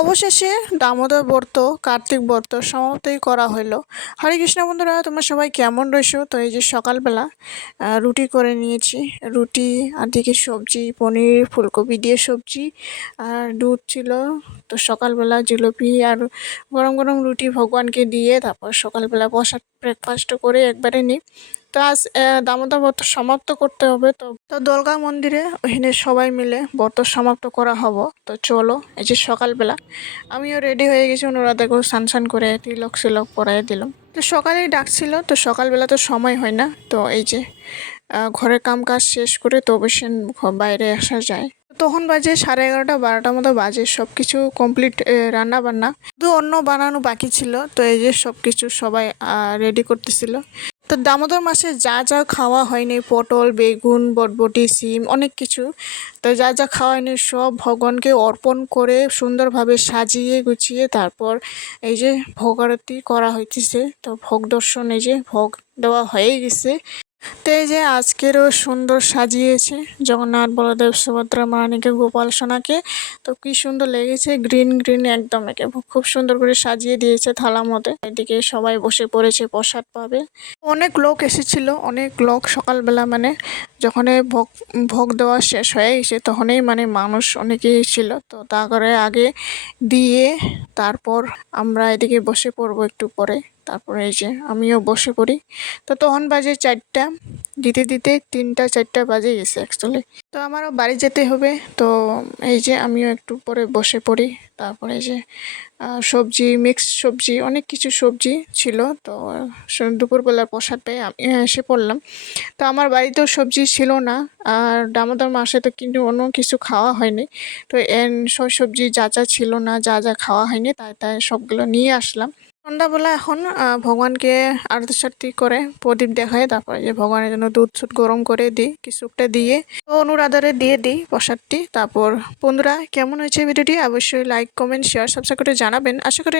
অবশেষে দামোদর ব্রত কার্তিক ব্রত সমাপ্তই করা হলো। হরে কৃষ্ণ বন্ধুরা, তোমরা সবাই কেমন রয়েছো? তো এই যে সকালবেলা রুটি করে নিয়েছি। রুটি আর দিকে সবজি, পনির ফুলকপি দিয়ে সবজি আর দুধ ছিল। তো সকালবেলা জিলিপি আর গরম গরম রুটি ভগবানকে দিয়ে তারপর সকালবেলা প্রসাদ ব্রেকফাস্ট করে একবারে নিই। তো আজ দামোদর ব্রত সমাপ্ত করতে হবে। তো তো দোলগা মন্দিরে ওখানে সবাই মিলে ব্রত সমাপ্ত করা হব। তো চলো, এই যে সকালবেলা আমিও রেডি হয়ে গেছি, অনুরাধাকেও স্নান করে তিলক সিলক পরাই দিলাম। তো সকালেই ডাকছিল, তো সকালবেলা তো সময় হয় না। তো এই যে ঘরের কাম কাজ শেষ করে তো অবশ্যই বাইরে আসা যায়। তখন বাজে 11:30 12টার মতো বাজে। সব কিছু কমপ্লিট, রান্না বান্না শুধু অন্য বানানো বাকি ছিল। তো এই যে সব কিছু সবাই রেডি করতেছিল। তো দামোদর মাসে যা যা খাওয়া হয়নি, পটল বেগুন বটবটি সিম অনেক কিছু, তো যা যা খাওয়া হয়নি সব ভগবানকে অর্পণ করে সুন্দরভাবে সাজিয়ে গুছিয়ে তারপর এই যে ভোগ আরতি করা হইতেছে। তো ভোগ দর্শন, এই যে ভোগ দেওয়া হয়ে গেছে। তো এই যে আজকেরও সুন্দর সাজিয়েছে জগন্নাথ বলদেব সুভদ্রা মহারানীকে, গোপাল সোনাকে। তো কি সুন্দর লেগেছে, গ্রিন গ্রিন একদম, একে খুব সুন্দর করে সাজিয়ে দিয়েছে থালা মধ্যে। এদিকে সবাই বসে পড়েছে প্রসাদ পাবে। অনেক লোক এসেছিল, অনেক লোক সকালবেলা, মানে যখন ভোগ ভোগ দেওয়া শেষ হয়ে গেছে তখনই মানে মানুষ অনেকেই ছিল। তো তারপরে আগে দিয়ে তারপর আমরা এদিকে বসে পড়বো একটু পরে। তারপরে এই যে আমিও বসে পড়ি। তো তখন বাজে 4টা, দিতে দিতে 3টা 4টা বাজে গেছে অ্যাকচুয়ালি। তো আমারও বাড়ি যেতে হবে। তো এই যে আমিও একটু পরে বসে পড়ি। তারপরে এই যে সবজি, মিক্সড সবজি, অনেক কিছু সবজি ছিল। তো দুপুরবেলার প্রসাদ পেয়ে আমি এসে পড়লাম। তো আমার বাড়িতেও সবজি ছিল না, আর দামোদর মাসে তো কিন্তু অন্য কিছু খাওয়া হয়নি। তো সব সবজি যা যা ছিল না, যা যা খাওয়া হয়নি তাই তাই সবগুলো নিয়ে আসলাম। সন্ধ্যাবেলা এখন ভগবানকে আরতি সারতি করে প্রদীপ দেখায়, তারপরে যে ভগবানের জন্য দুধ সুধ গরম করে দিই কিছুটা দিয়ে, তো অনুরাধারে দিয়ে দিই প্রসাদটি। তারপর বন্ধুরা, কেমন হয়েছে ভিডিওটি অবশ্যই লাইক কমেন্ট শেয়ার সাবস্ক্রাইব করে জানাবেন। আশা করি